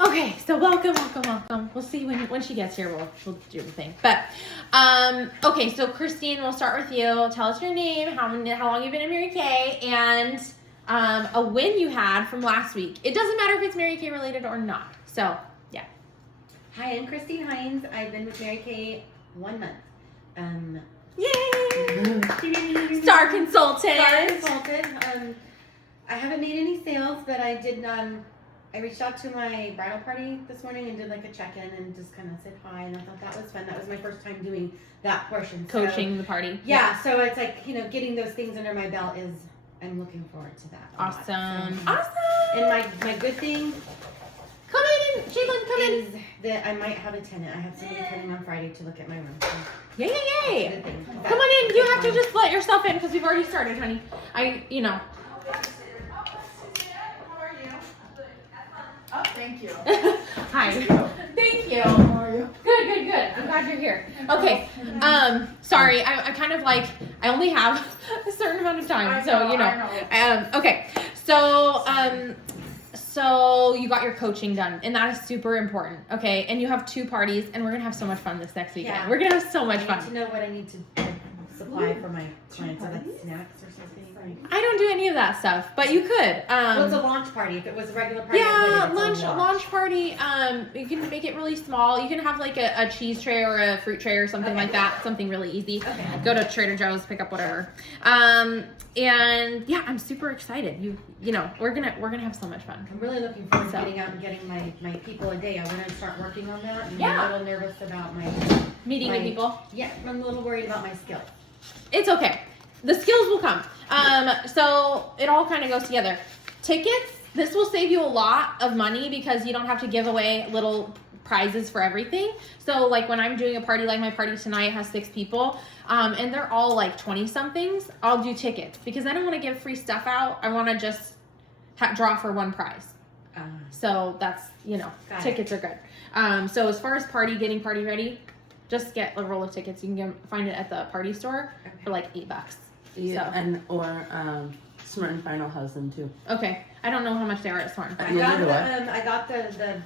Okay, so welcome. We'll see when she gets here. We'll do the thing. But okay, so Christine, we'll start with you. Tell us your name, how long you've been in Mary Kay, and a win you had from last week. It doesn't matter if it's Mary Kay related or not. So yeah. Hi, I'm Christine Hines. I've been with Mary Kay 1 month. Yay! Star consultant. I haven't made any sales, but I did. I reached out to my bridal party this morning and did like a check-in and just kind of said hi, and I thought that was fun. That was my first time doing that portion. Coaching the party. Yeah, so it's like, getting those things under my belt I'm looking forward to that. Awesome. And my good thing. Come in, Jalen, come in. Is that I might have a tenant. I have somebody coming on Friday to look at my room. So Yay! good thing. Come on in. You have to just let yourself in because we've already started, honey. Oh, thank you. Hi. Thank you. How are you? Good. I'm glad you're here. Okay. Sorry, I kind of like, I only have a certain amount of time, I know. Okay. So you got your coaching done, and that is super important. Okay, and you have 2 parties, and we're gonna have so much fun this next weekend. Yeah. We're gonna have so much fun. I need to know what I need to supply for my clients. So like snacks or something. I don't do any of that stuff, but you could. Well, it's a launch party. If it was a regular party, Yeah, I wouldn't. launch party. You can make it really small. You can have like a cheese tray or a fruit tray or something like that. Something really easy. Okay. Go to Trader Joe's, pick up whatever. And yeah, I'm super excited. We're gonna have so much fun. I'm really looking forward to getting out and getting my people a day. I want to start working on that. And I'm a little nervous about Meeting new people. Yeah, I'm a little worried about my skills. It's okay. The skills will come. So it all kind of goes together. Tickets, this will save you a lot of money because you don't have to give away little prizes for everything. So like when I'm doing a party, like my party tonight has 6 people, and they're all like 20 somethings, I'll do tickets because I don't want to give free stuff out. I want to just draw for 1 prize. So that's, tickets are good. So as far as getting party ready, just get a roll of tickets. You can find it at the party store for like $8. Yeah, or Smart and Final has them too. Okay, I don't know how much they are at Smart and I Final. got the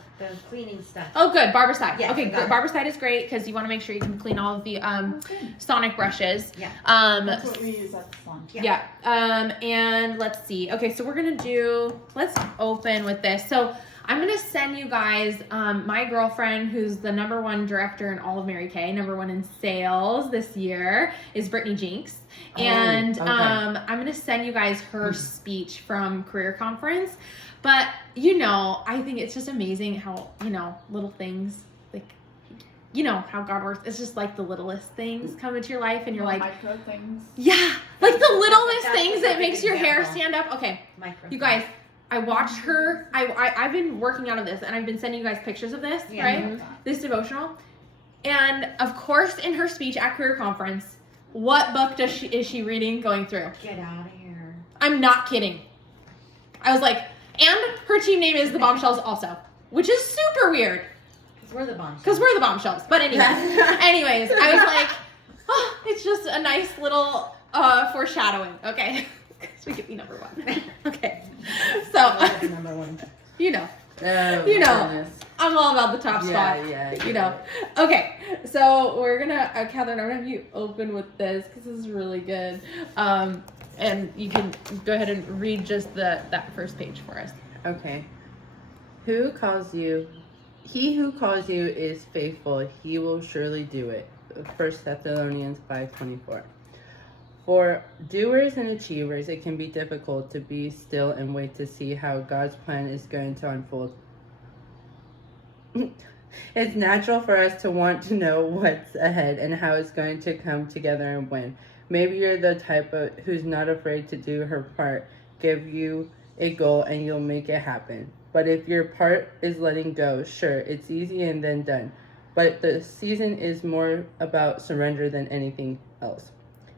cleaning stuff. Oh, good, Barbicide. Yes, okay, I got it. Barbicide is great because you want to make sure you can clean all of the sonic brushes. Yeah. That's what we use at the salon. Yeah. And let's see. Okay, so let's open with this. So I'm going to send you guys my girlfriend, who's the #1 director in all of Mary Kay, #1 in sales this year, is Brittany Jinks. And okay. I'm going to send you guys her speech from Career Conference. But, I think it's just amazing how, little things, like, how God works. It's just like the littlest things come into your life and you're like, micro things. yeah, like the littlest That's things a that perfect makes your hair example. stand up. Okay, Micro. you guys, I watched her. I've been working out of this, and I've been sending you guys pictures of this, Yeah. right? This devotional, and of course, in her speech at Career Conference, what book is she reading? Going through? Get out of here. I'm not kidding. I was like, and her team name is the Bombshells also, which is super weird Because we're the bombs. because we're the Bombshells. But anyways, I was like, oh, it's just a nice little foreshadowing. Okay. So we could be #1. Okay. So, #1. Oh, goodness. I'm all about the top spot. Yeah. Okay, so we're gonna, Catherine, I'm gonna have you open with this because this is really good. And you can go ahead and read just that first page for us. Okay. He who calls you is faithful. He will surely do it. 1 Thessalonians 5:24. For doers and achievers, it can be difficult to be still and wait to see how God's plan is going to unfold. It's natural for us to want to know what's ahead and how it's going to come together and when. Maybe you're the type who's not afraid to do her part, give you a goal, and you'll make it happen. But if your part is letting go, sure, it's easy and then done. But the season is more about surrender than anything else.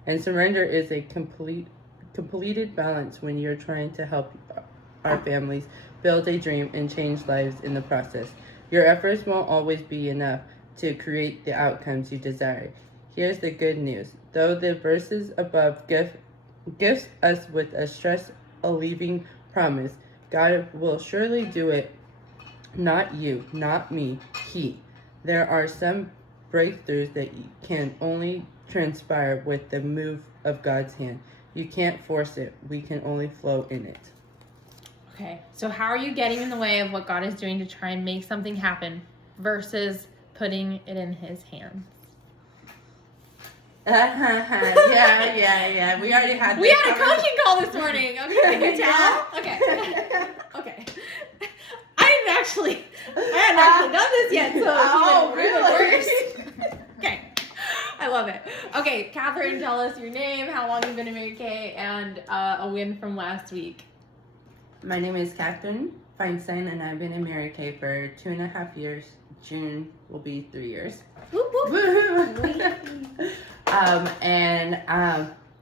And surrender is a completed balance when you're trying to help our families build a dream and change lives in the process. Your efforts won't always be enough to create the outcomes you desire. Here's the good news. Though the verses above gifts us with a stress-alleviating promise, God will surely do it Not you, not me, he. There are some breakthroughs that can only transpire with the move of God's hand. You can't force it. We can only flow in it. Okay, so how are you getting in the way of what God is doing to try and make something happen versus putting it in his hands? Yeah. We already had. We had a coaching call this morning. Okay, can you tell? Okay. Okay. I hadn't actually done this yet, so it's even worse. Okay. I love it. Okay, Catherine, tell us your name, how long you've been in Mary Kay, and a win from last week. My name is Catherine Feinstein, and I've been in Mary Kay for 2.5 years. June will be 3 years. Whoop, whoop.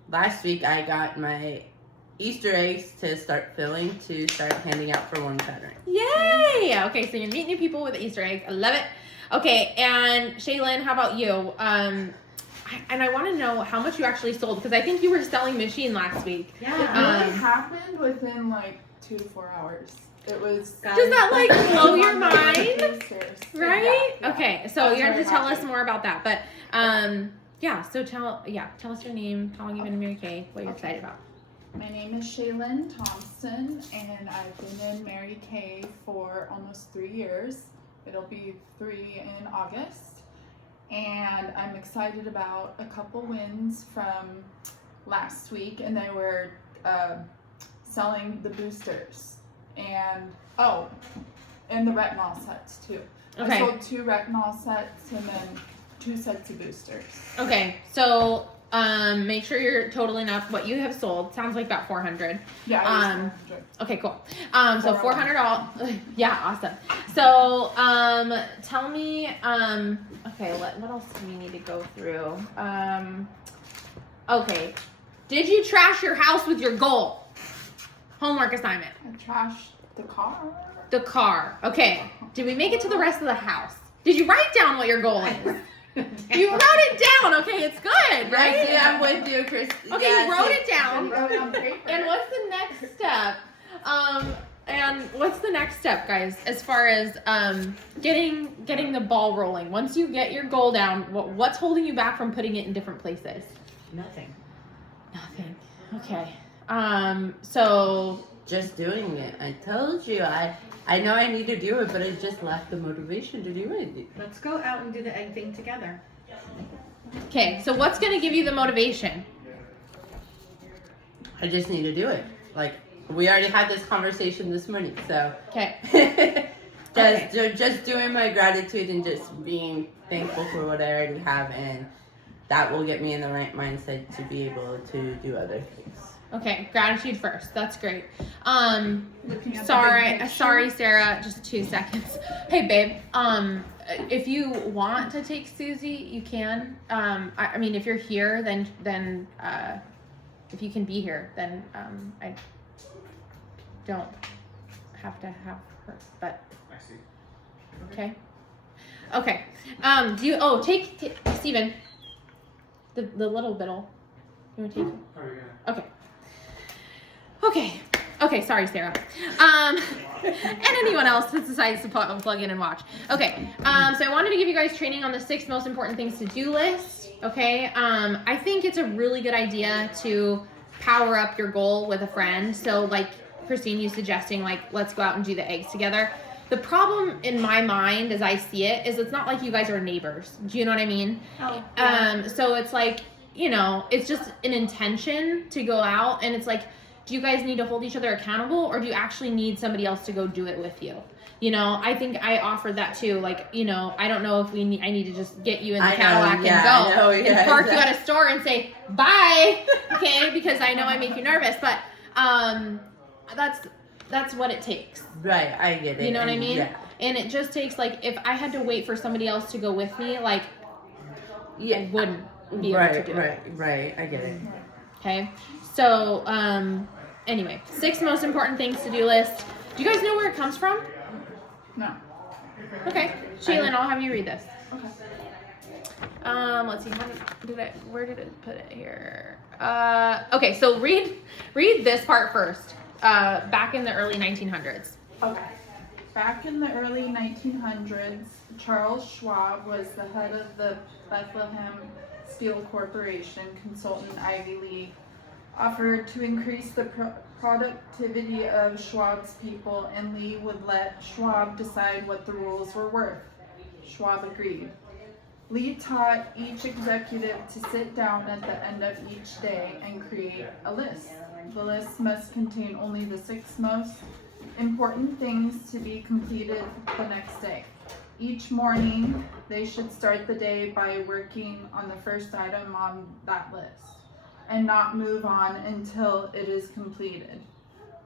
Last week I got my Easter eggs to start filling to start handing out for One Saturday. Yay! Okay, so you meet new people with Easter eggs. I love it. Okay, and Shaylin, how about you? And I want to know how much you actually sold, because I think you were selling machine last week. It Yeah. really happened within like 2 to 4 hours. It was. Does that like blow your mind? Boosters. Right? Yeah. Okay, so That's you have to very tell us happy. more about that. But yeah, so tell us your name, how long you've been in Mary Kay, what you're excited about. My name is Shaylin Thompson, and I've been in Mary Kay for almost 3 years. It'll be 3 in August. And I'm excited about a couple wins from last week, and they were selling the boosters and the retinol sets too. Okay. I sold 2 retinol sets and then 2 sets of boosters. Okay, so make sure you're totaling up what you have sold. Sounds like about 400. Yeah. I was Okay, cool. So $400. Yeah, awesome. So tell me. Okay, what else do we need to go through? Okay, did you trash your house with your goal? Homework assignment. I trashed the car. The car. Okay. Did we make it to the rest of the house? Did you write down what your goal is? You wrote it down. Okay, it's good, right? Yeah, I'm with you, Chris. Okay, you wrote it down. I wrote it on paper. And what's the next step? And what's the next step, guys, as far as getting the ball rolling? Once you get your goal down, what's holding you back from putting it in different places? Nothing. Nothing. Okay. So Just doing it. I told you. I know I need to do it, but I just lack the motivation to do it. Let's go out and do the egg thing together. okay. So what's gonna give you the motivation? I just need to do it. Like, we already had this conversation this morning, so. Okay. Just doing my gratitude and just being thankful for what I already have, and that will get me in the right mindset to be able to do other things. Okay. Gratitude first. That's great. Looking at the Sorry, big picture. sorry, Sarah. Just 2 seconds. Hey, babe. If you want to take Susie, you can. I mean, if you're here, then if you can be here, then I don't have to have her. But I see. okay. Okay. Do you? Oh, take Steven. The little biddle. You want to take it? Oh, you're gonna. Okay. Okay, sorry, Sarah. And anyone else that decides to plug in and watch. Okay, so I wanted to give you guys training on the 6 most important things to do list. Okay, I think it's a really good idea to power up your goal with a friend. So like Christine, you suggesting like, let's go out and do the eggs together. The problem in my mind, as I see it, is it's not like you guys are neighbors. Do you know what I mean? Oh. So it's like, you know, it's just an intention to go out, and it's like, do you guys need to hold each other accountable, or do you actually need somebody else to go do it with you? You know, I think I offered that too. Like, you know, I don't know if I need to just get you in the Cadillac and go and park you at a store and say bye, okay? Because I know I make you nervous, but that's what it takes. Right, I get it. You know what I mean? Yeah. And it just takes, like, if I had to wait for somebody else to go with me, like, I wouldn't be able to do it. Right. I get it. Okay, so anyway, 6 most important things to do list. Do you guys know where it comes from? No. Okay, Shaylin, I'll have you read this. Okay. Let's see, where did it put it here? Okay, so read this part first. Back in the early 1900s. Okay. Back in the early 1900s, Charles Schwab was the head of the Bethlehem Steel Corporation. Consultant Ivy Lee offered to increase the productivity of Schwab's people, and Lee would let Schwab decide what the rules were worth. Schwab agreed. Lee taught each executive to sit down at the end of each day and create a list. The list must contain only the 6 most important things to be completed the next day. Each morning, they should start the day by working on the first item on that list and not move on until it is completed.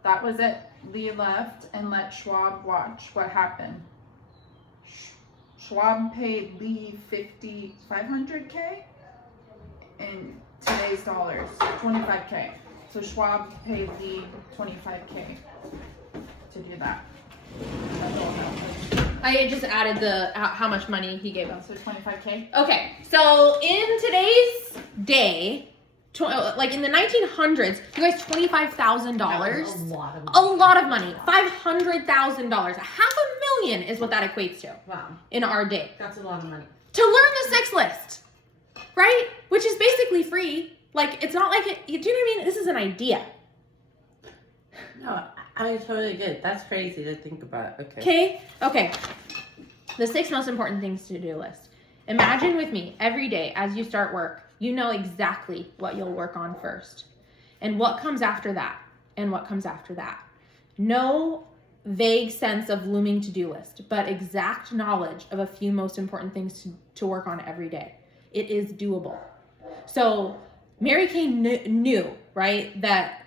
That was it. Lee left and let Schwab watch what happened. Schwab paid Lee $500K in today's dollars, $25K. So Schwab paid Lee $25K to do that. I just added the how much money he gave us. So $25K. Okay, so in today's day, like in the 1900s, you guys, $25,000. A lot of money. $500,000. $500,000 is what that equates to. Wow. In our day. That's a lot of money. To learn the 6 list, right? Which is basically free. Like, it's not like it, do you know what I mean? This is an idea. No, I totally get it. That's crazy to think about. Okay. The 6 most important things to do list. Imagine with me, every day as you start work, you know exactly what you'll work on first. And what comes after that. And what comes after that. No vague sense of looming to-do list, but exact knowledge of a few most important things to work on every day. It is doable. So Mary Kay knew, right, that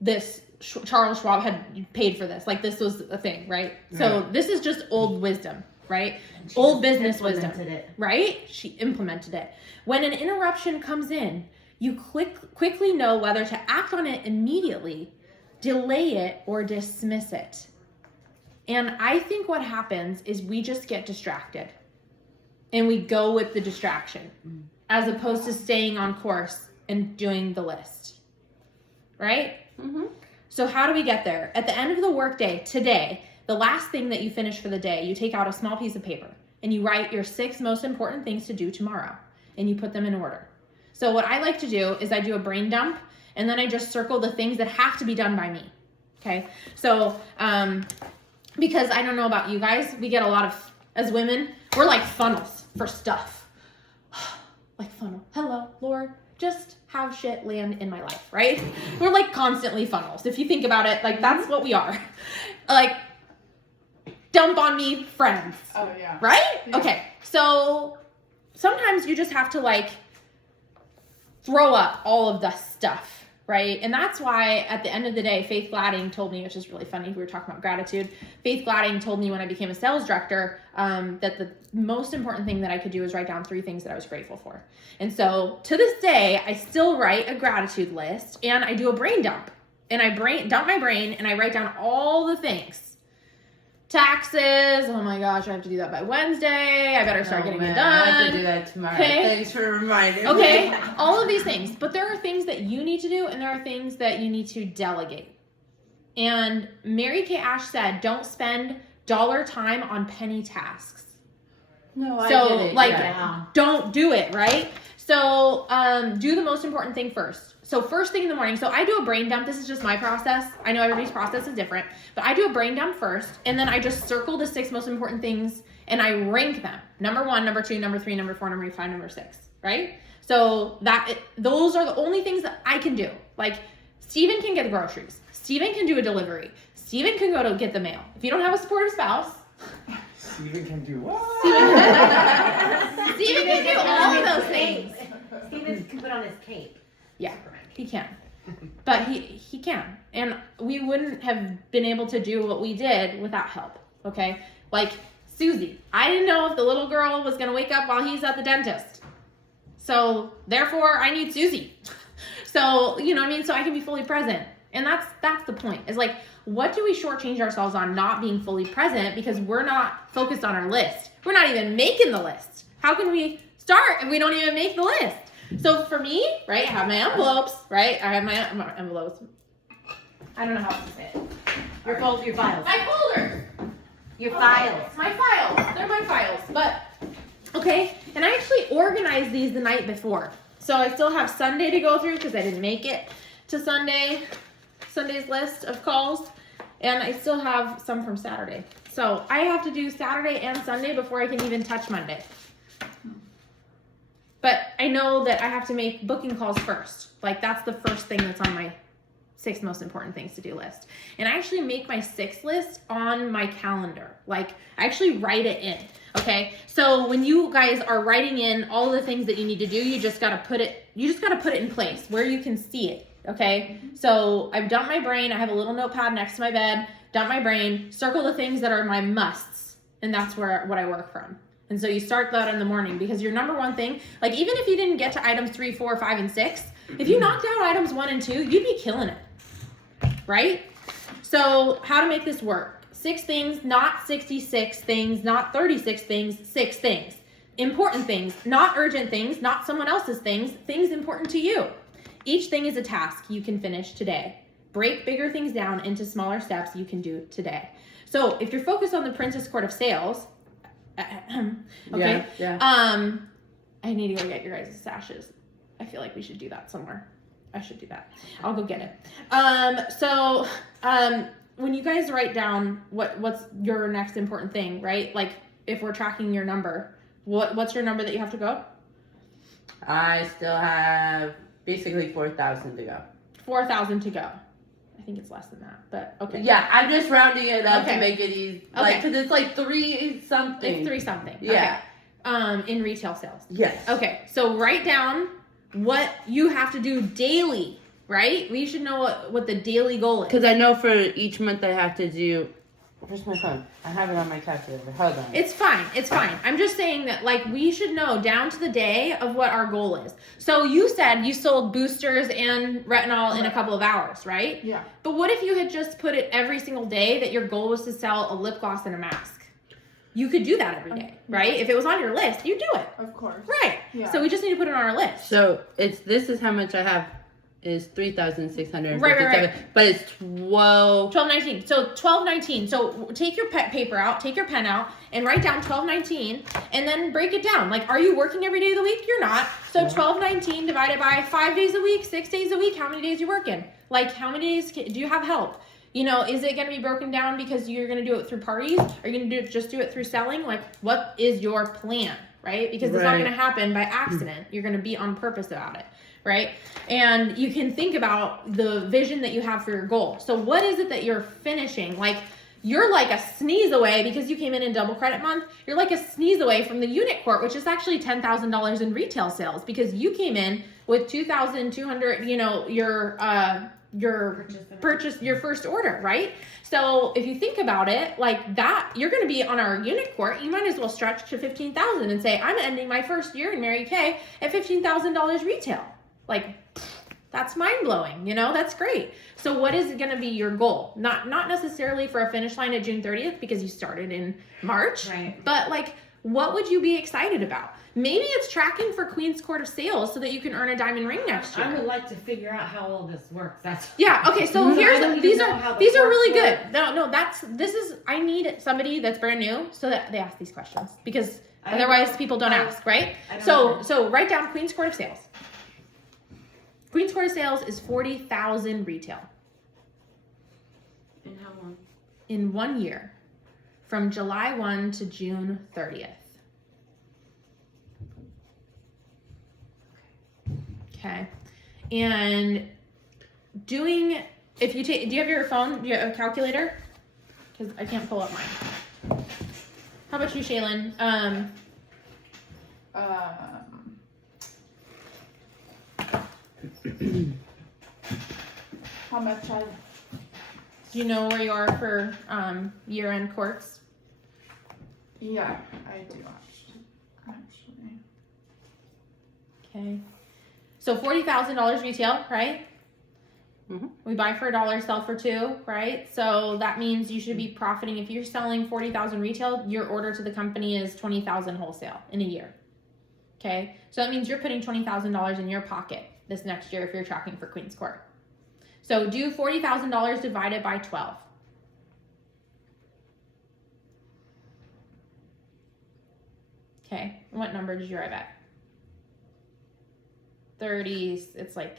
this Charles Schwab had paid for this. Like, this was a thing, right? So this is just old wisdom, right? Old business wisdom, right? She implemented it. When an interruption comes in, you quickly know whether to act on it immediately, delay it, or dismiss it. And I think what happens is we just get distracted and we go with the distraction as opposed to staying on course and doing the list, right? Mm-hmm. So how do we get there? At the end of the workday today, the last thing that you finish for the day, you take out a small piece of paper and you write your 6 most important things to do tomorrow and you put them in order. So what I like to do is I do a brain dump and then I just circle the things that have to be done by me. Okay. So, because I don't know about you guys, we get a lot of, as women, we're like funnels for stuff. Like funnel. Hello, Lord, just have shit land in my life, right? We're like constantly funnels. If you think about it, like that's what we are. Like, dump on me, friends. Oh, yeah. Right? Yeah. Okay. So sometimes you just have to like throw up all of the stuff, right? And that's why at the end of the day, Faith Gladding told me, which is really funny, we were talking about gratitude. Faith Gladding told me when I became a sales director that the most important thing that I could do is write down 3 things that I was grateful for. And so to this day, I still write a gratitude list and I do a brain dump. And I dump my brain and I write down all the things. Taxes, oh my gosh, I have to do that by Wednesday. I better start getting it done. I have to do that tomorrow. Okay. Thanks for reminding me. Okay, all of these things. But there are things that you need to do and there are things that you need to delegate. And Mary Kay Ash said, don't spend dollar time on penny tasks. No, I So, get it. like, yeah. don't do it, right? So, do the most important thing first. So first thing in the morning, so I do a brain dump. This is just my process. I know everybody's process is different, but I do a brain dump first, and then I just circle the 6 most important things, and I rank them. Number 1, number 2, number 3, number 4, number 5, number 6, right? So those are the only things that I can do. Like, Steven can get the groceries. Steven can do a delivery. Steven can go to get the mail. If you don't have a supportive spouse, Steven can do what? Steven can do all of those things. Steven can put on his cape. Yeah, he can. But he can. And we wouldn't have been able to do what we did without help, okay? Like Susie. I didn't know if the little girl was going to wake up while he's at the dentist. So, therefore, I need Susie. So, you know what I mean? So I can be fully present. And that's the point. Is like, what do we shortchange ourselves on not being fully present because we're not focused on our list? We're not even making the list. How can we start if we don't even make the list? So for me, right, I have my envelopes, right? I have my envelopes. I don't know how to say it. Your files. My folders. Your files. My files. They're my files. But, okay. And I actually organized these the night before. So I still have Sunday to go through because I didn't make it to Sunday's list of calls. And I still have some from Saturday. So I have to do Saturday and Sunday before I can even touch Monday. But I know that I have to make booking calls first. Like, that's the first thing that's on my 6 most important things to do list. And I actually make my 6 list on my calendar. Like, I actually write it in. Okay? So when you guys are writing in all the things that you need to do, you just gotta put it in place where you can see it. Okay? So I've dumped my brain. I have a little notepad next to my bed. Dump my brain. Circle the things that are my musts. And that's what I work from. And so you start that in the morning because your number one thing, like even if you didn't get to items 3, 4, 5, and 6, if you knocked out items 1 and 2, you'd be killing it, right? So how to make this work? 6 things, not 66 things, not 36 things, 6 things. Important things, not urgent things, not someone else's things, things important to you. Each thing is a task you can finish today. Break bigger things down into smaller steps you can do today. So if you're focused on the Princess Court of Sales, okay. Yeah. I need to go get your guys' sashes. I feel like we should do that somewhere. I should do that. I'll go get it. So when you guys write down what's your next important thing, right? Like if we're tracking your number, what's your number that you have to go? I still have basically 4,000 to go. 4,000 to go. I think it's less than that, but okay. Yeah, I'm just rounding it up Okay. to make it easy. Okay. Like, cause it's like 3 something. It's 3 something. Yeah. Okay. In retail sales. Yes. Okay, so write down what you have to do daily, right? We should know what the daily goal is. Because I know for each month I have to do. Where's my phone? I have it on my calculator. Hold on. It's fine. It's fine. I'm just saying that, like, we should know down to the day of what our goal is. So you said you sold boosters and retinol in a couple of hours, right? Yeah. But what if you had just put it every single day that your goal was to sell a lip gloss and a mask? You could do that every day, right? If it was on your list, you do it. Of course. Right. Yeah. So we just need to put it on our list. So this is how much I have is 3,657. Right. But it's 1219. So 1219. So take your paper out, take your pen out, and write down 1219, and then break it down. Like, are you working every day of the week? You're not. So 1219 divided by 5 days a week, 6 days a week. How many days you working? Like, how many days do you have help? You know, is it going to be broken down because you're going to do it through parties? Are you going to just do it through selling? Like, what is your plan, right? Because it's not going to happen by accident. You're going to be on purpose about it, right? And you can think about the vision that you have for your goal. So what is it that you're finishing? Like, you're like a sneeze away because you came in double credit month. You're like a sneeze away from the unit court, which is actually $10,000 in retail sales because you came in with 2,200, you know, your first order, right? So if you think about it like that, you're going to be on our unit court. You might as well stretch to 15,000 and say, I'm ending my first year in Mary Kay at $15,000 retail. Like, that's mind blowing, you know, that's great. So what is going to be your goal? Not necessarily for a finish line at June 30th because you started in March, Right. but like, what would you be excited about? Maybe it's tracking for Queen's Court of Sales so that you can earn a diamond ring next year. I would like to figure out how all this works. That's Yeah. Okay. So I here's don't these even know are how the these are courts really work. good. No. I need somebody that's brand new so that they ask these questions because I otherwise don't- people don't I- ask, right? I don't So know. so write down Queen's Court of Sales. Queen's Court of Sales is 40,000 retail And how long? in 1 year, from July 1 to June 30th. Okay, and if you take, do you have your phone? Do you have a calculator? Because I can't pull up mine. How about you, Shaylin? How much I Do you know where you are for year-end courts? Yeah, I do actually. Okay, so $40,000 retail, right? Mhm. We buy for $1, sell for $2, right? So that means you should be profiting. If you're selling 40,000 retail, your order to the company is 20,000 wholesale in a year. Okay, so that means you're putting $20,000 in your pocket this next year if you're tracking for Queen's Court. So do $40,000 divided by 12. Okay. What number did you arrive at? 30. It's like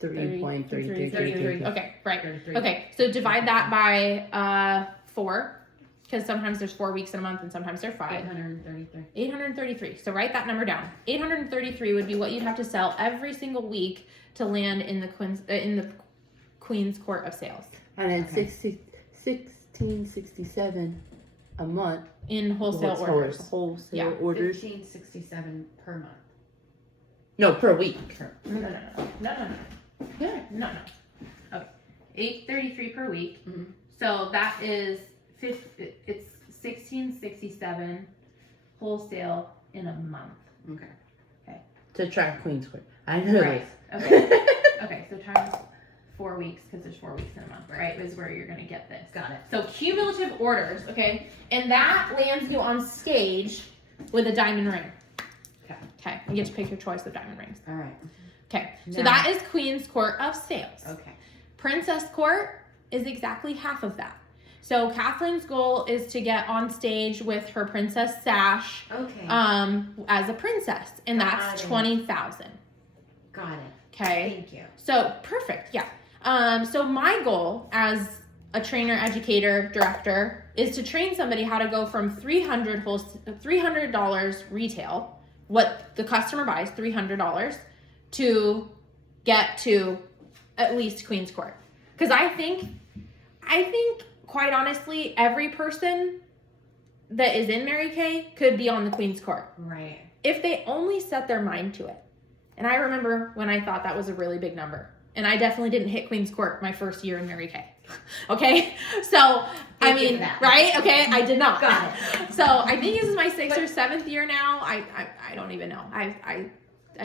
3.33. Okay, right. 33. Okay, so divide that by 4, because sometimes there's 4 weeks in a month and sometimes there are 5. 833. 833. So write that number down. 833 would be what you'd have to sell every single week to land in the Queen's Court of Sales And it's 1667 a month. in wholesale orders. Wholesale Yeah. orders. 1567 per month. No, per week. No. Yeah. No. Okay. 833 per week. Mhm. So that is it's 1667 wholesale in a month. Okay. To track Queen's Court. I know Right. this. Okay. Okay. So times 4 weeks, because there's 4 weeks in a month, right? Is where you're gonna get this. Got it. So cumulative orders, okay, and that lands you on stage with a diamond ring. Okay. Okay. You get to pick your choice of diamond rings. All right. Okay. So Now- that is Queen's Court of Sales. Okay. Princess Court is exactly half of that. So Catherine's goal is to get on stage with her princess sash Okay. as a princess, and that's Got it. 20,000. Got it. Okay. Thank you. So perfect, yeah. So my goal as a trainer, educator, director is to train somebody how to go from $300 retail, what the customer buys, $300, to get to at least Queen's Court. Because I think quite honestly, every person that is in Mary Kay could be on the Queen's Court Right. if they only set their mind to it. And I remember when I thought that was a really big number. And I definitely didn't hit Queen's Court my first year in Mary Kay. Okay? So, I Thank you mean, for that. right? Okay, I did not. Got it. So, I think this is my 6th or 7th year now. I don't even know. I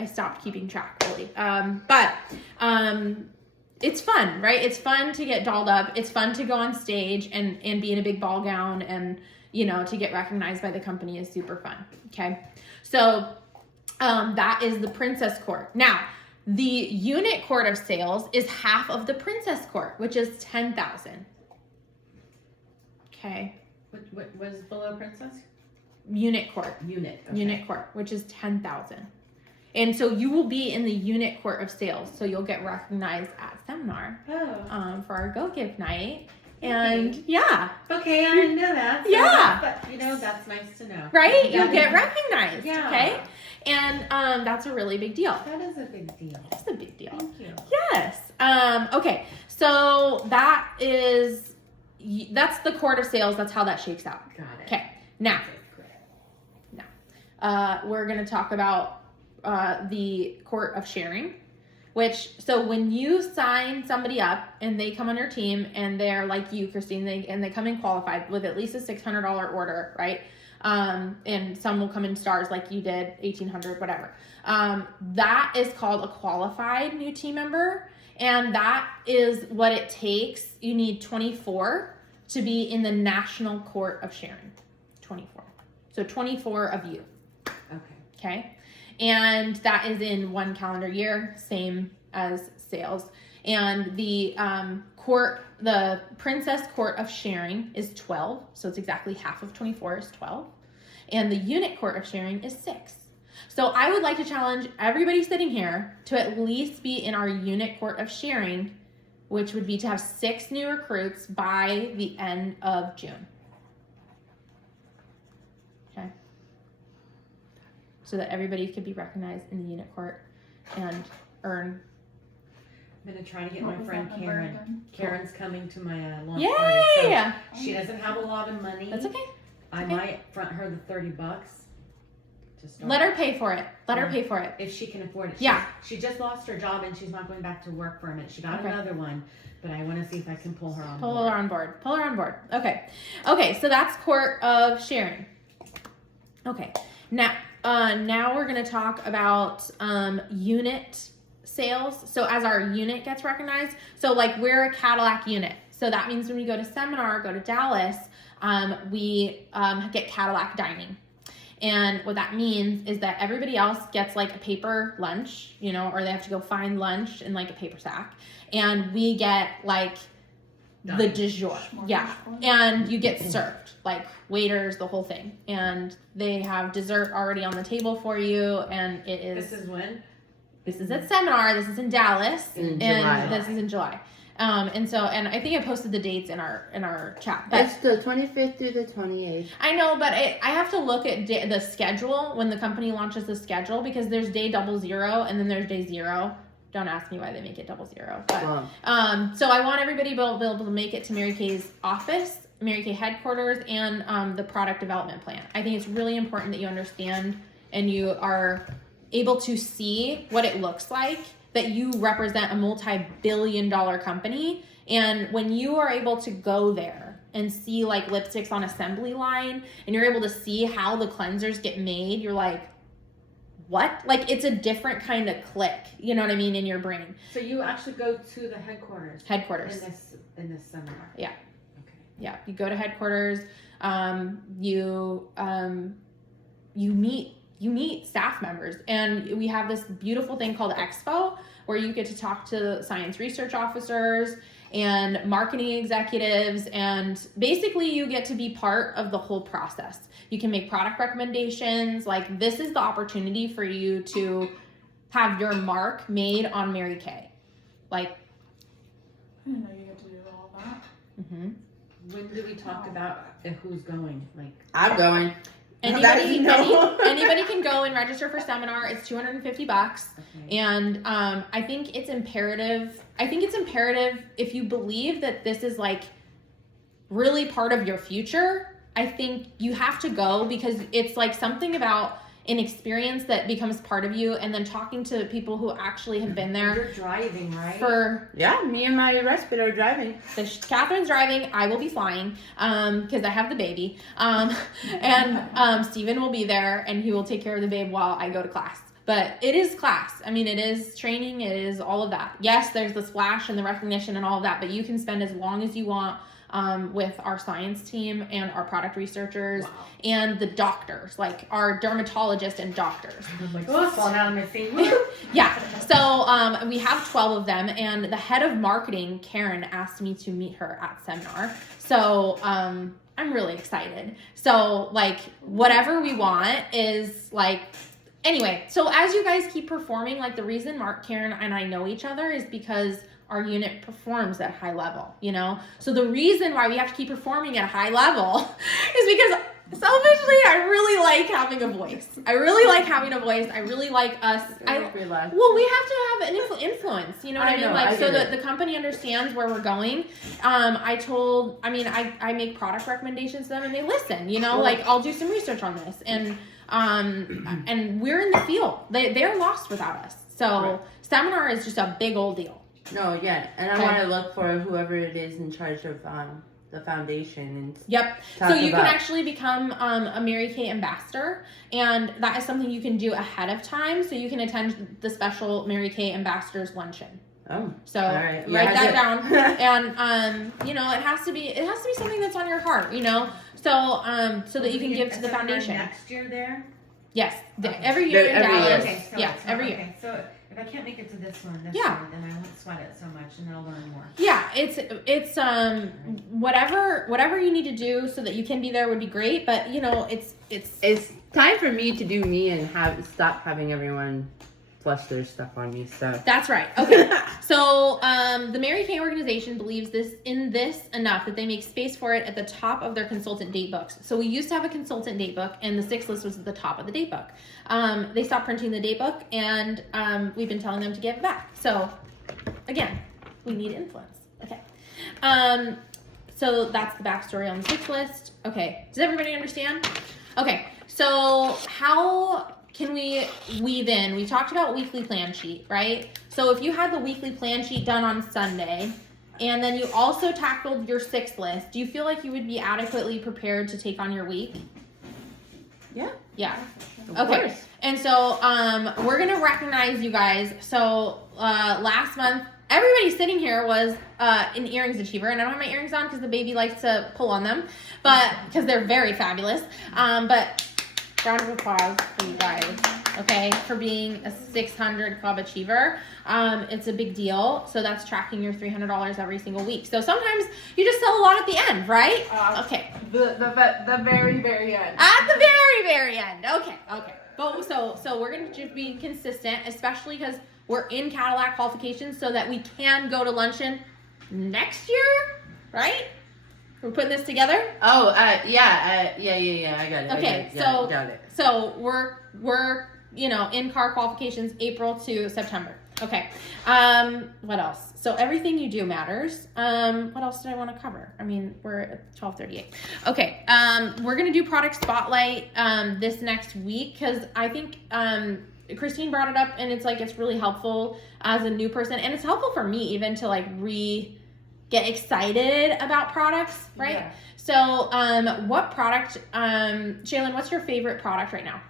stopped keeping track, really. But it's fun, right? It's fun to get dolled up. It's fun to go on stage and be in a big ball gown, and, you know, to get recognized by the company is super fun. Okay? So, that is the Princess Court. Now, the Unit Court of Sales is half of the Princess Court, which is 10,000. Okay. What was below princess? Unit Court. Unit. Okay. Unit Court, which is 10,000. And so you will be in the Unit Court of Sales. So you'll get recognized at seminar Oh. for our Go Give Night. And yeah, Okay, I didn't know that. So Yeah. But that's nice to know. right? You'll That get is- recognized. Yeah. Okay. And that's a really big deal. That is a big deal. That's a big deal. Thank you. Yes. Okay. So that's the Court of Sales. That's how that shakes out. Got it. Okay. Now, we're going to talk about the Court of Sharing, so when you sign somebody up and they come on your team and they're like you, Christine, and they come in qualified with at least a $600 order, right? And some will come in stars like you did, 1,800, whatever. That is called a qualified new team member. And that is what it takes. You need 24 to be in the National Court of Sharing. 24. So 24 of you. Okay. Okay. And that is in 1 calendar year, same as sales. And the Princess Court of Sharing is 12. So it's exactly half of 24 is 12. And the Unit Court of Sharing is 6. So I would like to challenge everybody sitting here to at least be in our Unit Court of Sharing, which would be to have 6 new recruits by the end of June. Okay. So that everybody could be recognized in the Unit Court and earn. I'm gonna try to get What my was friend that number Karen. again? Karen's coming to my launch party. Yay! So she doesn't have a lot of money. That's okay. I okay. might front her the $30 to start. Let her pay for it. Let her pay for it. If she can afford it. Yeah. She just lost her job and she's not going back to work for a minute. She got Okay. another one, but I want to see if I can pull her on Pull board. her on board. Pull her on board. Okay. Okay, so that's Court of Sharing. Okay. Now we're going to talk about unit sales. So as our unit gets recognized, so like we're a Cadillac unit. So that means when we go to seminar, go to Dallas, we get Cadillac dining. And what that means is that everybody else gets like a paper lunch, or they have to go find lunch in like a paper sack. And we get like the du jour. Yeah. Smorgasbord. And you get served, like waiters, the whole thing. And they have dessert already on the table for you. And it is, This is when? this is at Seminar. This is in Dallas. In and July. this is in July. And I think I posted the dates in our chat. But It's the 25th through the 28th. I know, but I have to look at the schedule when the company launches the schedule, because there's day 00 and then there's day 0. Don't ask me why they make it 00. But Well, so I want everybody to be able to make it to Mary Kay's office, Mary Kay headquarters, and the product development plan. I think it's really important that you understand and you are able to see what it looks like, that you represent a multi-billion-dollar company. And when you are able to go there and see like lipsticks on assembly line, and you're able to see how the cleansers get made, you're like, what? Like, it's a different kind of click, you know what I mean, in your brain. So you actually go to the headquarters Headquarters. in this seminar? Yeah. Okay. Yeah, you go to headquarters. You meet staff members, and we have this beautiful thing called Expo, where you get to talk to science research officers and marketing executives, and basically you get to be part of the whole process. You can make product recommendations. Like, this is the opportunity for you to have your mark made on Mary Kay. Like, I didn't know you get to do all that. mhm. When do we talk about who's going? Like, I'm going. Anybody, No. anybody can go and register for seminar. It's $250. okay. And I think it's imperative. If you believe that this is like really part of your future, I think you have to go, because it's like something about an experience that becomes part of you, and then talking to people who actually have been there You're driving, right? for Yeah, me and my respite are driving. Catherine's driving. I will be flying because I have the baby. And Steven will be there, and he will take care of the babe while I go to class. But it is class. I mean, it is training. It is all of that. Yes, there's the splash and the recognition and all of that, but you can spend as long as you want with our science team and our product researchers Wow. and the doctors, like our dermatologists and doctors. I'm like, oh, it's falling out of my finger. Yeah. So we have 12 of them, and the head of marketing, Karen, asked me to meet her at seminar. So I'm really excited. So like, whatever we want is like, anyway. So as you guys keep performing, like, the reason Mark, Karen, and I know each other is because our unit performs at a high level, you know? So the reason why we have to keep performing at a high level is because selfishly, I really like having a voice. I really like us. Relax. Well, we have to have an influence, you know what I mean? know, Like, I so get that it. the company understands where we're going. I make product recommendations to them, and they listen, you know? Well- Like, I'll do some research on this, and we're in the field. They're lost without us. So Right. seminar is just a big old deal. No, yeah, and I Okay. want to look for whoever it is in charge of the foundation and Yep. talk So you about. can actually become a Mary Kay ambassador, and that is something you can do ahead of time. So you can attend the special Mary Kay ambassadors luncheon. Oh, So all right. write that down. down. And you know, it has to be something that's on your heart, you know. So so that you can give to the foundation. Next year there? Yes, Okay. every year in Every year. Dallas. Okay, so Yeah, it's every year. Okay, so if I can't make it to this one this Yeah. year, then I won't sweat it so much, and then I'll learn more. Yeah, it's whatever you need to do so that you can be there would be great. But you know, it's It's time for me to do me and stop having everyone flush their stuff on me. So that's right. Okay. So the Mary Kay organization believes in this enough that they make space for it at the top of their consultant date books. So we used to have a consultant date book, and the 6 list was at the top of the date book. They stopped printing the date book, and we've been telling them to give it back. So again, we need influence. Okay. So that's the backstory on the 6 list. Okay. Does everybody understand? Okay. So how can we weave in? We talked about weekly plan sheet, right? So if you had the weekly plan sheet done on Sunday, and then you also tackled your 6 list, do you feel like you would be adequately prepared to take on your week? Yeah. Yeah. of Okay. course. And so we're gonna recognize you guys. So last month, everybody sitting here was an earrings achiever, and I don't have my earrings on because the baby likes to pull on them, but because they're very fabulous. But round of applause for you guys. okay, for being a 600 Club Achiever. It's a big deal. So that's tracking your $300 every single week. So sometimes you just sell a lot at the end, right? Okay. The very, very end. At the very, very end. Okay. But so we're gonna just be consistent, especially because we're in Cadillac qualifications, so that we can go to luncheon next year, right? We're putting this together. Oh, yeah. I got it. Okay, got it. So we're in car qualifications April to September. Okay. What else? So everything you do matters. What else did I want to cover? I mean, we're at 12:38. Okay. We're gonna do product spotlight this next week because I think Christine brought it up, and it's really helpful as a new person, and it's helpful for me even to get excited about products, right? Yeah. So, what product, Shaylin, what's your favorite product right now?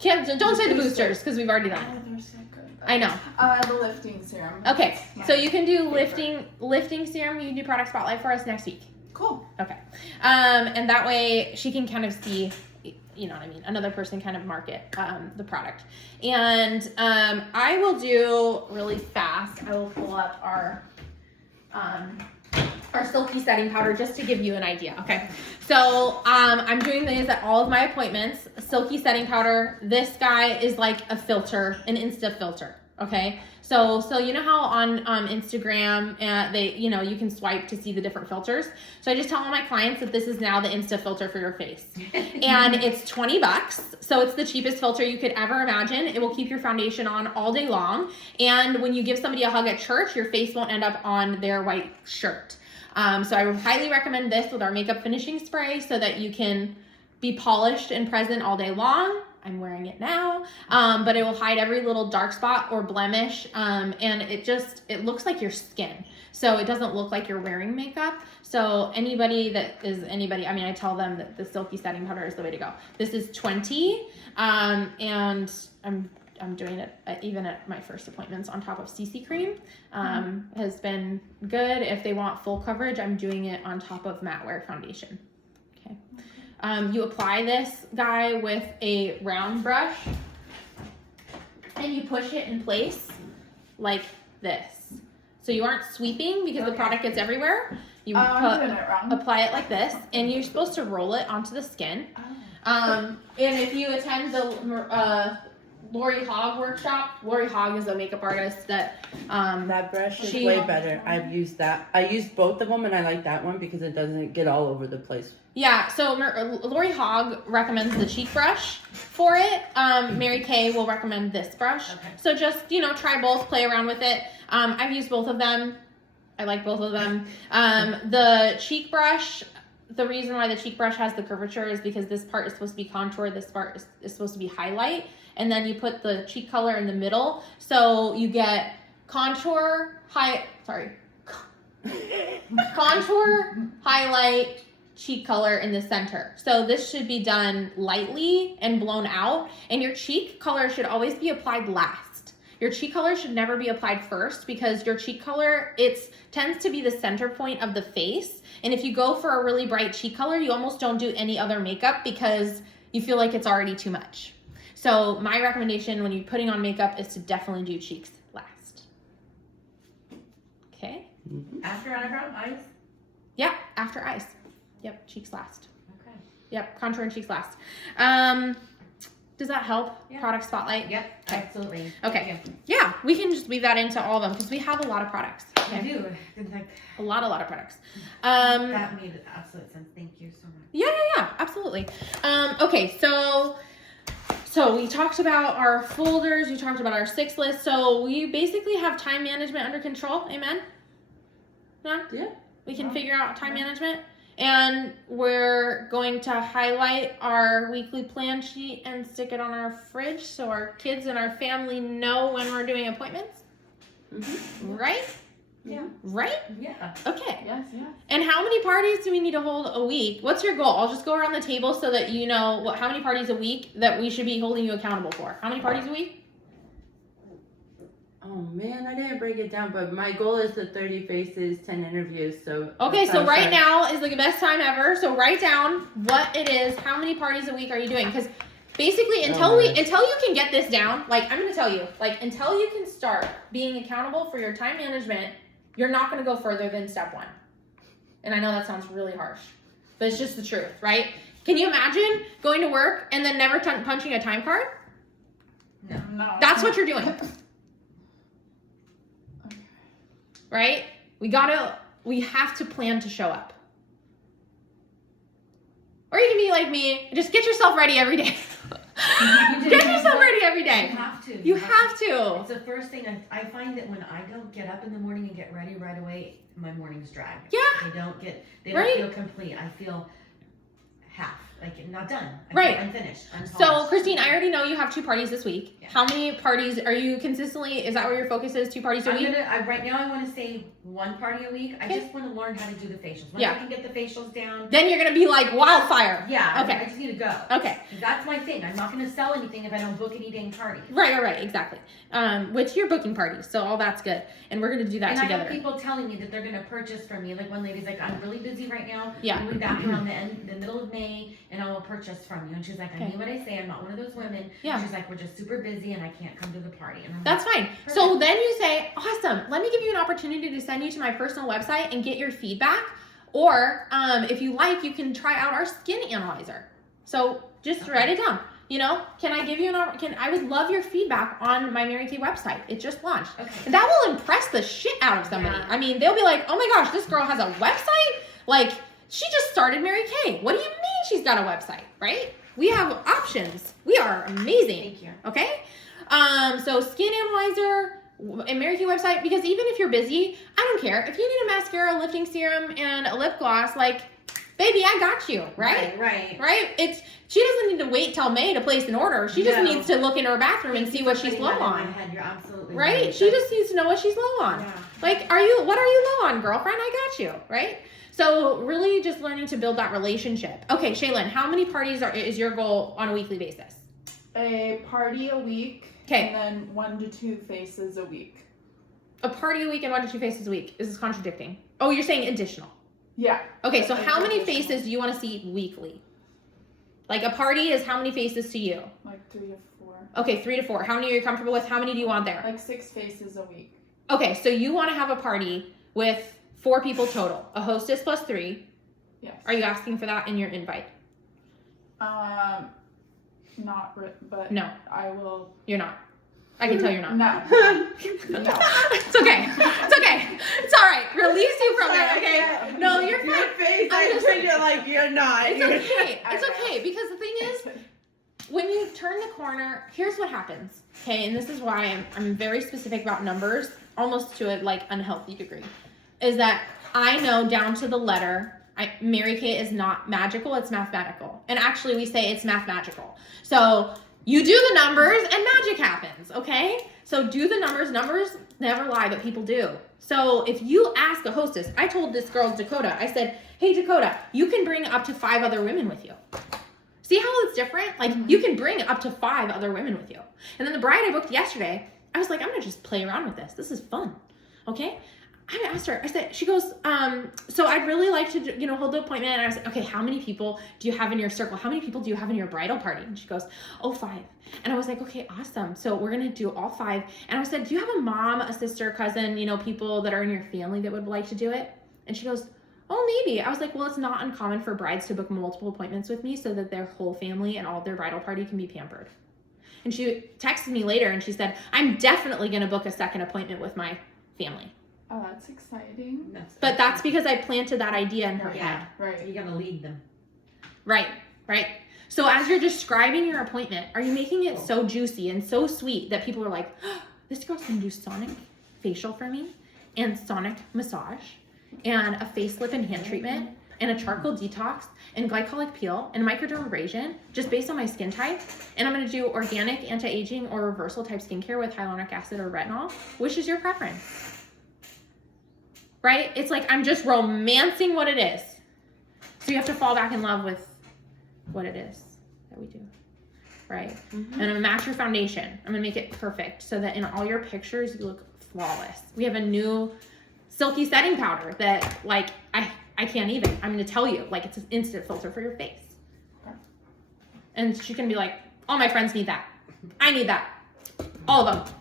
Don't say the boosters, because we've already done it. Oh, they're so good. I know. The lifting serum. Okay, That's so my you can do favorite. lifting serum. You can do product spotlight for us next week. Cool. Okay. And that way she can kind of see, you know what I mean? Another person kind of market the product. And I will do really fast. I will pull up our silky setting powder just to give you an idea. Okay. So I'm doing these at all of my appointments. Silky setting powder. This guy is like a filter, an Insta filter. Okay. So you know how on Instagram they you can swipe to see the different filters. So I just tell all my clients that this is now the Insta filter for your face, and it's $20. So it's the cheapest filter you could ever imagine. It will keep your foundation on all day long, and when you give somebody a hug at church, your face won't end up on their white shirt. So I would highly recommend this with our makeup finishing spray so that you can be polished and present all day long. I'm wearing it now, but it will hide every little dark spot or blemish, and it looks like your skin. So it doesn't look like you're wearing makeup. So I tell them that the silky setting powder is the way to go. This is $20, and I'm doing it even at my first appointments on top of CC cream. Has been good. If they want full coverage, I'm doing it on top of matte wear foundation. Okay. You apply this guy with a round brush, and you push it in place like this. So you aren't sweeping because the product gets everywhere. You I'm doing it wrong. apply it like this, and you're supposed to roll it onto the skin. And if you attend the Lori Hogg workshop, Lori Hogg is a makeup artist that That brush is way better. I've used that. I used both of them, and I like that one because it doesn't get all over the place. Yeah, so Lori Hogg recommends the cheek brush for it. Mary Kay will recommend this brush. Okay. So just, try both, play around with it. I've used both of them. I like both of them. The cheek brush, the reason why the cheek brush has the curvature is because this part is supposed to be contour, this part is supposed to be highlight, and then you put the cheek color in the middle. So you get contour, highlight, cheek color in the center. So this should be done lightly and blown out, and your cheek color should always be applied last. Your cheek color should never be applied first because your cheek color, tends to be the center point of the face. And if you go for a really bright cheek color, you almost don't do any other makeup because you feel like it's already too much. So my recommendation when you're putting on makeup is to definitely do cheeks last. Okay? After eyebrow, eyes. Yeah, after eyes. Yep, cheeks last. Okay. Yep, contour and cheeks last. Does that help? Yeah. Product spotlight? Yep. Okay. Absolutely. Okay. Yeah, we can just weave that into all of them because we have a lot of products. I do. In fact, A lot of products. that made absolute sense. Thank you so much. Yeah, absolutely. Okay, so we talked about our folders, we talked about our 6 list. So we basically have time management under control. Amen? Yeah. We can figure out time management. And we're going to highlight our weekly plan sheet and stick it on our fridge so our kids and our family know when we're doing appointments. Right? Yeah. Right? Yeah. Okay. Yes. And how many parties do we need to hold a week? What's your goal? I'll just go around the table so that you know how many parties a week that we should be holding you accountable for. How many parties a week? Oh man, I didn't break it down, but my goal is the 30 faces, 10 interviews. So Okay, so right now is the best time ever. So write down what it is. How many parties a week are you doing? Because Basically, Oh my. until you can get this down, like I'm gonna tell you, like until you can start being accountable for your time management, you're not gonna go further than step 1. And I know that sounds really harsh, but it's just the truth, right? Can you imagine going to work and then never punching a time card? No. That's what you're doing. Right? We have to plan to show up. Or you can be like me, just get yourself ready every day. Get yourself ready every You day. have to. You have to. It's the first thing I find that when I don't get up in the morning and get ready right away, my mornings drag. Yeah. They don't Right. feel complete. I feel half, like not done. I Right. feel unfinished. So, Christine, I already know you have 2 parties this week. Yeah. How many parties are you consistently? Is that where your focus is? 2 parties a week? Right now I want to say 1 party a week. I Okay. just want to learn how to do the facials. Once Yeah. I can get the facials down. Then you're gonna be like wildfire. Yeah. Okay. I just need to go. Okay. That's my thing. I'm not going to sell anything if I don't book any dang party. Right, exactly. Which you're booking parties, so all that's good, and we're gonna do that And I together. have people telling me that they're going to purchase from me. Like one lady's like, I'm really busy right now. Yeah. We'll be back around the middle of May, and I will purchase from you. And she's like, I Okay. mean what I say. I'm not one of those women. Yeah. She's like, we're just super busy, and I can't come to the party. And I'm That's like, fine. So then you say, awesome, let me give you an opportunity to send you to my personal website and get your feedback. Or if you like, you can try out our skin analyzer. So just write it down. You know, can I give you I would love your feedback on my Mary Kay website. It just launched. okay. And that will impress the shit out of somebody. Yeah. I mean, they'll be like, oh my gosh, this girl has a website? Like, she just started Mary Kay. What do you mean she's got a website, right? We have options. We are amazing. Thank you. Okay? So skin analyzer and Mary Kay website, because even if you're busy, I don't care. If you need a mascara, lifting serum, and a lip gloss, like, baby, I got you, right? Right. She doesn't need to wait till May to place an order. She just No. needs to look in her bathroom and Thank see you what for she's putting low that in on. my head. You're absolutely Right? She just needs to know what she's low on. Yeah. Like, what are you low on, girlfriend? I got you, right? So really just learning to build that relationship. Okay, Shaylin, how many parties is your goal on a weekly basis? A party a week. 'Kay. And then 1 to 2 faces a week. A party a week and 1 to 2 faces a week. Is this contradicting? Oh, you're saying additional. Yeah. Okay, so how many Additional. faces do you want to see weekly? Like a party is how many faces to you? Like 3 to 4. Okay, 3 to 4. How many are you comfortable with? How many do you want there? Like 6 faces a week. Okay, so you want to have a party with 4 people total. A hostess plus 3. Yes. Are you asking for that in your invite? But No, I will. you're not. I can tell you're not. No. It's okay. It's okay. It's all right. Release you from it, okay? No, you're fine. Your face, I'm I just- treat it like you're not. It's okay. It's I know. okay because the thing is, when you turn the corner, here's what happens. Okay, and this is why I'm very specific about numbers, almost to a like unhealthy degree, is that I know down to the letter. Mary Kay is not magical; it's mathematical, and actually we say it's mathematical. So you do the numbers, and magic happens. Okay, so do the numbers. Numbers never lie, but people do. So if you ask a hostess, I told this girl Dakota, I said, "Hey Dakota, you can bring up to 5 other women with you." See how it's different? Like, you can bring up to 5 other women with you. And then the bride I booked yesterday, I was like, I'm gonna just play around with this. This is fun, okay? I asked her, I said, she goes, so I'd really like to, hold the appointment. And I was like, okay, how many people do you have in your circle? How many people do you have in your bridal party? And she goes, 5. And I was like, okay, awesome. So we're gonna do all 5. And I said, do you have a mom, a sister, cousin, people that are in your family that would like to do it? And she goes, oh, maybe. I was like, well, it's not uncommon for brides to book multiple appointments with me so that their whole family and all of their bridal party can be pampered. And she texted me later and she said, I'm definitely going to book a second appointment with my family. Oh, that's exciting. But that's because I planted that idea in her head. Yeah. Right. You gotta lead them. Right. So as you're describing your appointment, are you making it so juicy and so sweet that people are like, oh, this girl's going to do sonic facial for me and sonic massage and a face, lip, and hand treatment and a charcoal detox and glycolic peel and microdermabrasion just based on my skin type. And I'm going to do organic, anti-aging, or reversal type skincare with hyaluronic acid or retinol. Which is your preference? Right? It's like I'm just romancing what it is. So you have to fall back in love with what it is that we do. Right? And I'm going to match your foundation. I'm going to make it perfect so that in all your pictures you look flawless. We have a new silky setting powder that like I can't even. I'm going to tell you, like, it's an instant filter for your face. And she's going to be like, All my friends need that. I need that. All of them.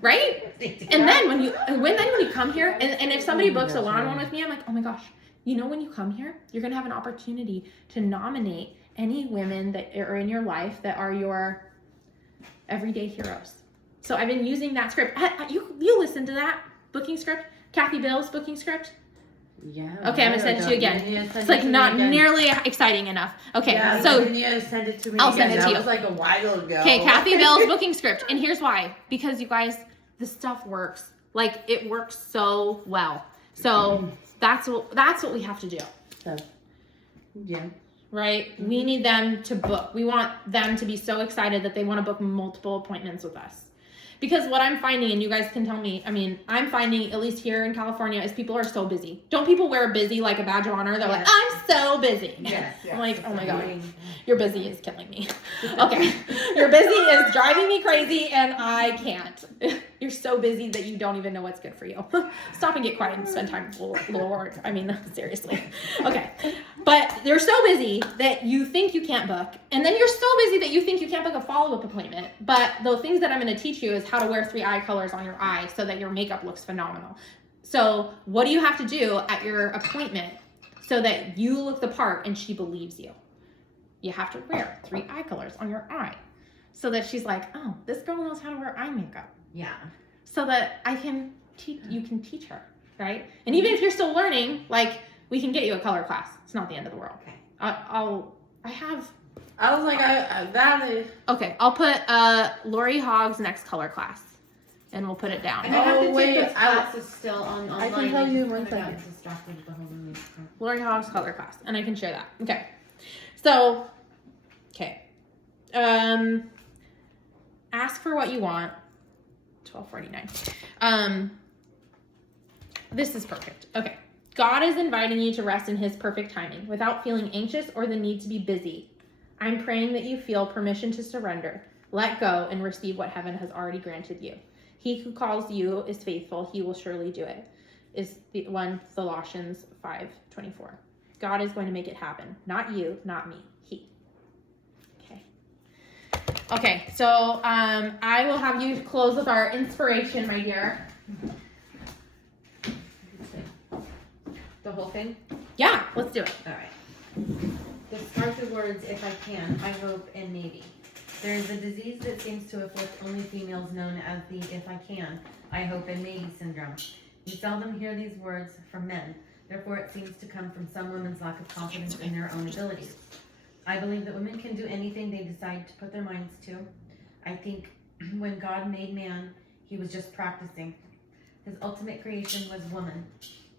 Right? And then when you come here, and if somebody books a one-on-one with me, I'm like, oh my gosh, you know, when you come here, you're going to have an opportunity to nominate any women that are in your life that are your everyday heroes. So I've been using that script. You listen to that booking script? Kathy Bill's booking script? Yeah. Okay, I'm gonna send it to you again. It's like not nearly exciting enough. Okay, Yeah, so can you send it to me I'll again? send it to That you. was like a while ago. okay, Kathy Bill's booking script, and here's why. Because you guys, this stuff works. Like it works so well. So that's what we have to do. So, yeah. Right? We need them to book. We want them to be so excited that they want to book multiple appointments with us. Because what I'm finding, and you guys can tell me, I mean, I'm finding, at least here in California, is people are so busy. Don't people wear busy like a badge of honor? They're like, I'm so busy. Yes. I'm like, oh my God, your busy is killing me. Okay. Your busy is driving me crazy and I can't. You're so busy that you don't even know what's good for you. Stop and get quiet and spend time with the Lord. I mean, seriously. Okay. But you're so busy that you think you can't book. And then you're so busy that you think you can't book a follow-up appointment. But the things that I'm going to teach you is how to wear 3 eye colors on your eye so that your makeup looks phenomenal. So what do you have to do at your appointment so that you look the part and she believes you? You have to wear 3 eye colors on your eye so that she's like, oh, this girl knows how to wear eye makeup. Yeah. So that you can teach her, right? And even if you're still learning, like we can get you a color class. It's not the end of the world. Okay. I was like, that is. Okay, I'll put Lori Hogg's next color class, and we'll put it down. And I have to wait, take those classes still on online. I can tell you one I got second. distracted with the whole room. Lori Hogg's color class, and I can share that. Okay, so, okay, ask for what you want. 12:49. This is perfect. Okay, God is inviting you to rest in His perfect timing, without feeling anxious or the need to be busy. I'm praying that you feel permission to surrender, let go, and receive what heaven has already granted you. He who calls you is faithful. He will surely do it. Is the one Colossians 5:24. God is going to make it happen. Not you, not me. He. Okay. Okay, so I will have you close with our inspiration, my dear. The whole thing? Yeah, let's do it. All right. The start the words, if I can, I hope, and maybe. There is a disease that seems to afflict only females known as the if I can, I hope, and maybe syndrome. You seldom hear these words from men. Therefore, it seems to come from some women's lack of confidence in their own abilities. I believe that women can do anything they decide to put their minds to. I think when God made man, He was just practicing. His ultimate creation was woman.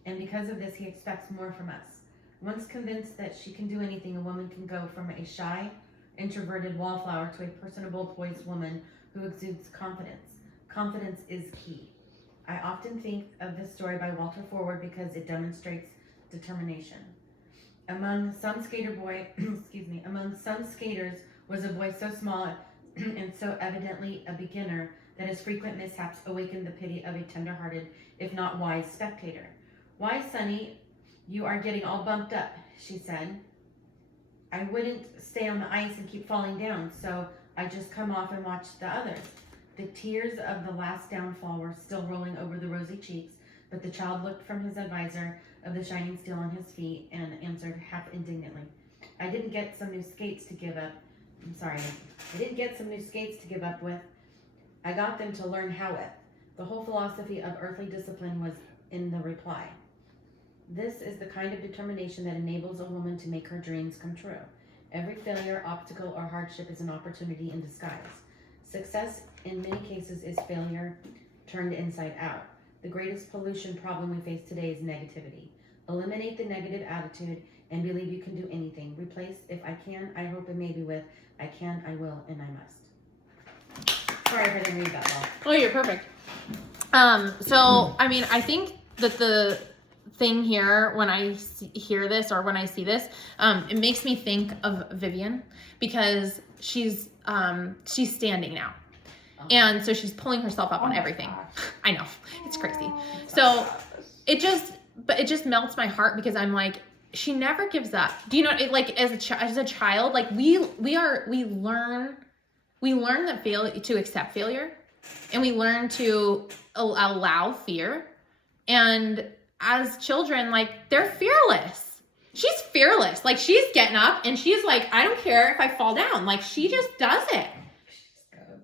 And because of this, He expects more from us. Once convinced that she can do anything, a woman can go from a shy, introverted wallflower to a personable, poised woman who exudes confidence. Confidence is key. I often think of this story by Walter Forward because it demonstrates determination. Among some skaters was a boy so small and so evidently a beginner that his frequent mishaps awakened the pity of a tender-hearted, if not wise, spectator. Why, Sonny, you are getting all bumped up, she said. I wouldn't stay on the ice and keep falling down, so I just come off and watch the others. The tears of the last downfall were still rolling over the rosy cheeks, but the child looked from his advisor of the shining steel on his feet and answered half indignantly, I didn't get some new skates to give up. I didn't get some new skates to give up with. I got them to learn how with. The whole philosophy of earthly discipline was in the reply. This is the kind of determination that enables a woman to make her dreams come true. Every failure, obstacle, or hardship is an opportunity in disguise. Success, in many cases, is failure turned inside out. The greatest pollution problem we face today is negativity. Eliminate the negative attitude and believe you can do anything. Replace if I can, I hope, and maybe with I can, I will, and I must. Sorry if I didn't read that well. Oh, you're perfect. So, I mean, I think that the thing here, when I hear this or when I see this, it makes me think of Vivian because she's standing now. And so she's pulling herself up on everything. I know, it's crazy. So it just melts my heart because I'm like, she never gives up. Do you know, like as a child, like we learn we learn that to accept failure, and we learn to allow fear. And as children, like, they're fearless. She's fearless. Like, she's getting up and she's like, I don't care if I fall down. Like, she just does it.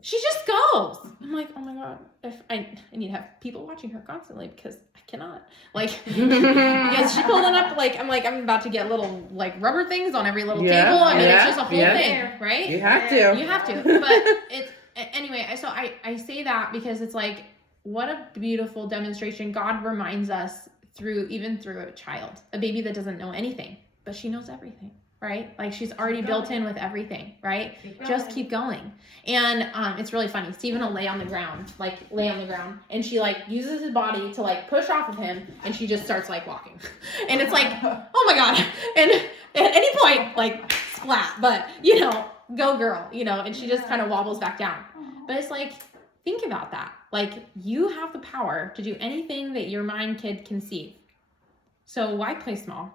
She just goes. I'm like, oh my God, if I need to have people watching her constantly because I cannot. Like, because she's pulling up, like, I'm about to get little, like, rubber things on every little table. I mean, it's just a whole thing, right? You have to. You have to. But it's, anyway, so I say that because it's like, what a beautiful demonstration. God reminds us even through a child, a baby that doesn't know anything, but she knows everything, right? Like, she's already built in with everything, right? Just keep going. And it's really funny. Stephen will lay on the ground, and she, like, uses his body to, like, push off of him, and she just starts, like, walking. And it's like, oh my God. And at any point, like, splat, but, you know, go girl, you know, and she just kind of wobbles back down. But it's like, think about that. Like, you have the power to do anything that your mind could conceive. So why play small?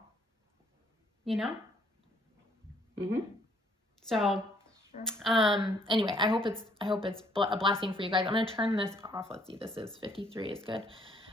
You know? Mm-hmm. So, anyway, I hope it's a blessing for you guys. I'm going to turn this off. Let's see. This is 53 is good.